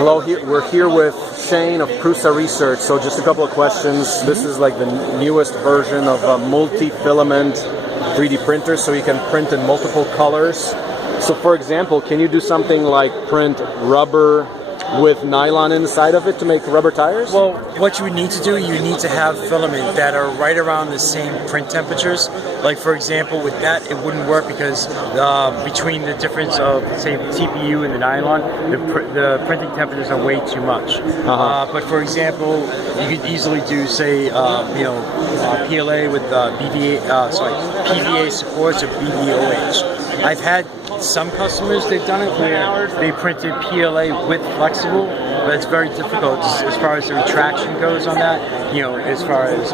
Hello, we're here with Shane of Prusa Research. So just a couple of questions. This is like the newest version of a multi-filament 3D printer, so you can print in multiple colors. So for example, can you do something like print rubber with nylon inside of it to make rubber tires? Well, what you would need to do, you need to have filament that are right around the same print temperatures. Like for example, with that, it wouldn't work because between the difference of, say, the TPU and the nylon, the printing temperatures are way too much. But for example, you could easily do, say, PLA with PVA supports or BVOH. I've had some customers, they've done it where they printed PLA with flexible, but it's very difficult as far as the retraction goes on that, as far as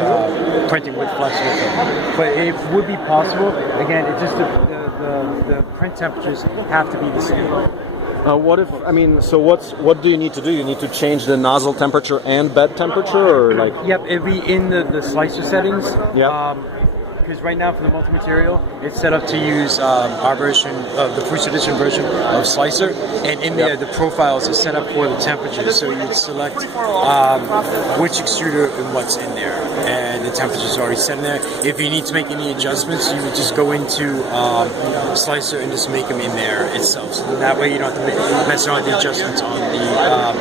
printing with flexible. But it would be possible. Again, it just the print temperatures have to be the same. What do you need to do? You need to change the nozzle temperature and bed temperature, or like? Yep, it'd be in the slicer settings. Yep. Because right now for the multi-material, it's set up to use our version of the Prusa edition version of Slicer, and in there the profiles are set up for the temperatures. So you'd select which extruder and what's in there, and the temperature's already set in there. If you need to make any adjustments, you would just go into Slicer and just make them in there itself. So that way you don't have to mess around with the adjustments on the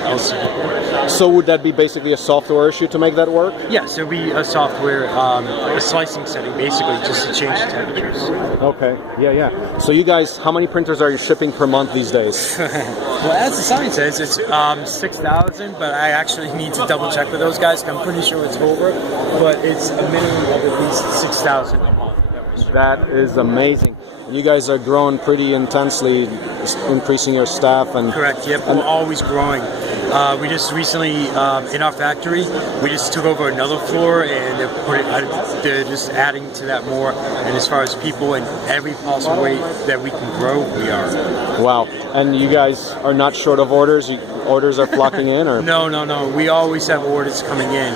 LCD board. So would that be basically a software issue to make that work? Yes, it would be a software, a slicing setting, basically, just to change the temperatures. Okay, yeah. So you guys, how many printers are you shipping per month these days? Well, as the sign says, it's 6,000, but I actually need to double check with those guys. I'm pretty sure it's over, but it's a minimum of at least 6,000 a month. That is amazing. You guys are growing pretty intensely, increasing your staff and... Correct, yep, we're always growing. We just recently, in our factory, we just took over another floor, and they're just adding to that more. And as far as people in every possible way that we can grow, we are. Wow. And you guys are not short of orders? Orders are flocking in? Or? No. We always have orders coming in.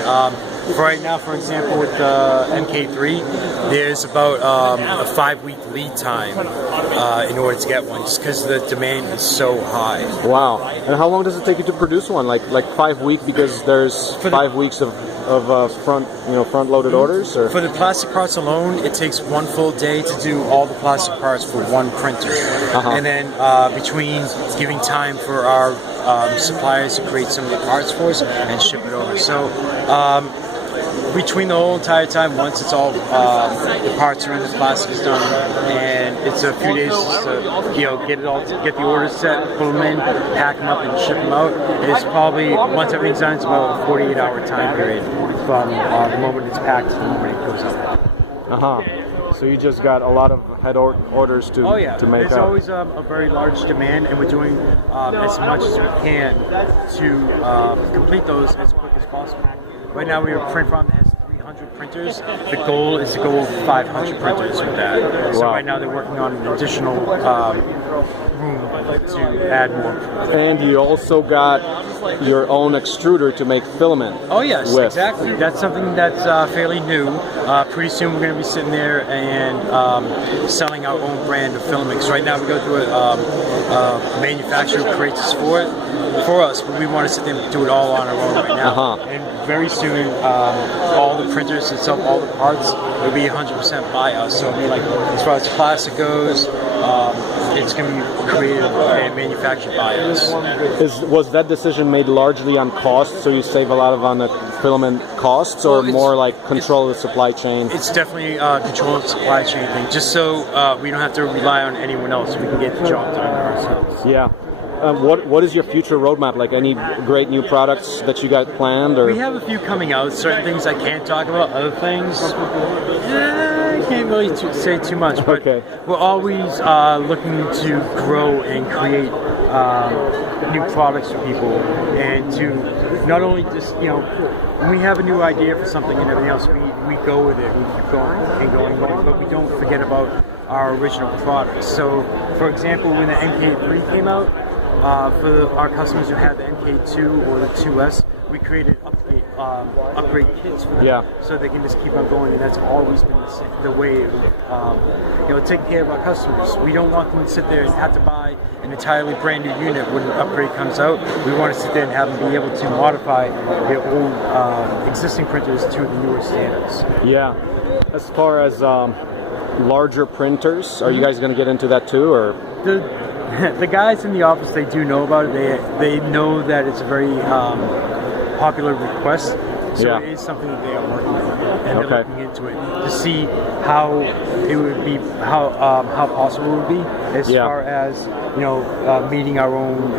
Right now, for example, with the MK3, there's about a 5-week lead time in order to get one, just because the demand is so high. Wow! And how long does it take you to produce one? Like 5 weeks, because there's 5 weeks of front-loaded orders? Or? For the plastic parts alone, it takes 1 full day to do all the plastic parts for one printer, and then between giving time for our suppliers to create some of the parts for us and ship it over. So. Between the whole entire time, once it's all the parts are in, the plastic is done, and it's a few days to get the orders set, put them in, pack them up, and ship them out. It's probably, once everything's done, it's about a 48-hour time period from the moment it's packed to the moment it goes out. So you just got a lot of head orders to make up. There's always a very large demand, and we're doing as much as we can to complete those as quick as possible. Right now we have a print farm that has 300 printers. The goal is to go over 500 printers with that. So right now they're working on an additional room to add more. And you also got your own extruder to make filament. Oh yes, exactly. That's something that's fairly new. Pretty soon we're going to be sitting there and selling our own brand of filaments. Right now we go through a manufacturer who creates this for us, but we want to sit there and do it all on our own right now. And very soon, all the printers itself, all the parts, will be 100% by us. So it'll be like, as far as plastic goes, it's going to be created and manufactured by us. Was that decision made largely on cost, so you save a lot on the filament costs, or more like control of the supply chain? It's definitely control of the supply chain thing, just so we don't have to rely on anyone else. We can get the job done ourselves. Yeah. What is your future roadmap? Like any great new products that you got planned? Or? We have a few coming out. Certain things I can't talk about. Other things, I can't really say too much. But we're always looking to grow and create new products for people, and to not only just when we have a new idea for something and everything else, we go with it. We keep going and going, but we don't forget about our original products. So, for example, when the MK3 came out. For our customers who had the MK2 or the 2S, we created upgrade kits for them. Yeah. So they can just keep on going, and that's always been the way of taking care of our customers. We don't want them to sit there and have to buy an entirely brand new unit when an upgrade comes out. We want to sit there and have them be able to modify their old existing printers to the newer standards. Yeah. As far as larger printers, are you guys going to get into that too, or? The guys in the office, they do know about it. They know that it's a very popular request. So it is something that they are working on, and they're looking into it to see how it would be, how possible it would be, as far as meeting our own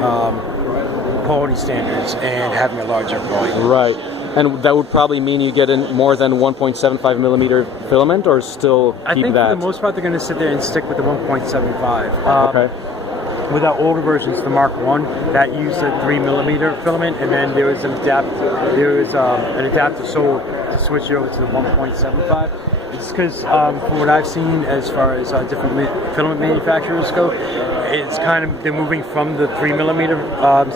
quality standards and having a larger volume. Right, and that would probably mean you get in more than 1.75 millimeter filament, or still keep that? I think for the most part they're going to sit there and stick with the 1.75. With our older versions, the Mark 1, that used a 3 millimeter filament, and then there was an adapter sold to switch it over to the 1.75. It's because from what I've seen, as far as different filament manufacturers go, it's kind of, they're moving from the 3 millimeter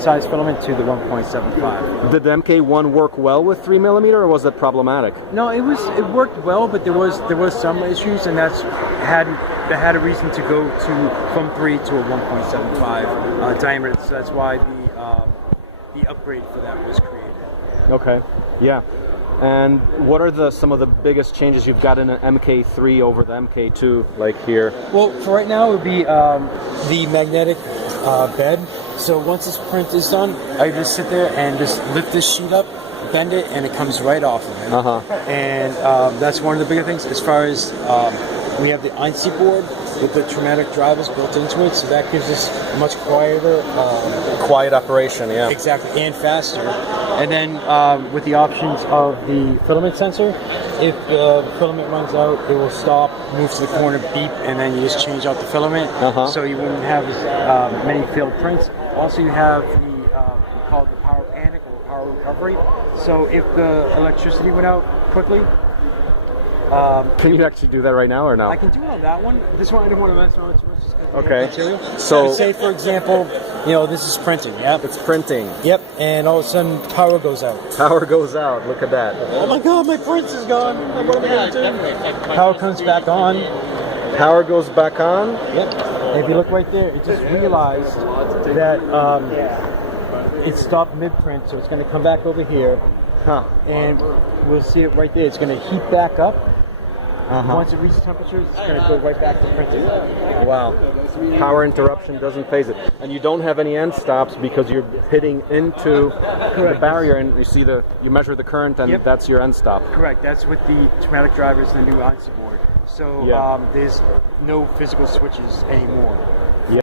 size filament to the 1.75. Did the MK1 work well with 3 millimeter, or was that problematic? No, it worked well, but there was some issues, and that had a reason to go from 3 to a 1.75 diameter. So that's why the upgrade for that was created. Okay, yeah. And what are some of the biggest changes you've got in an MK3 over the MK2, like here? Well, for right now, it would be the magnetic bed. So once this print is done, I just sit there and just lift this sheet up, bend it, and it comes right off of it. And that's one of the bigger things. As far as we have the INC board with the pneumatic drivers built into it, so that gives us a much quieter, quiet operation, yeah. Exactly, and faster. And then with the options of the filament sensor, if the filament runs out, it will stop, move to the corner, beep, and then you just change out the filament, so you wouldn't have as many failed prints. Also, you have the we call it the power panic or power recovery. So if the electricity went out quickly, can you actually do that right now, or no? I can do it on that one. This one I don't want to mess around too much. Okay. Material. So say, for example, this is printing. Yep. It's printing. Yep. And all of a sudden, power goes out. Power goes out. Look at that. Oh my God, my print is gone. What am I going to do? Power comes back on. Power goes back on. Yep. And if you look right there, it just realized that it stopped mid-print, so it's going to come back over here. And we'll see it right there. It's going to heat back up. Once it reaches temperature, it's going to go right back to printing. Wow. Power interruption doesn't phase it. And you don't have any end stops because you're hitting into the barrier, and you measure the current, and that's your end stop. Correct. That's with the pneumatic drivers and the new INC board. So there's no physical switches anymore.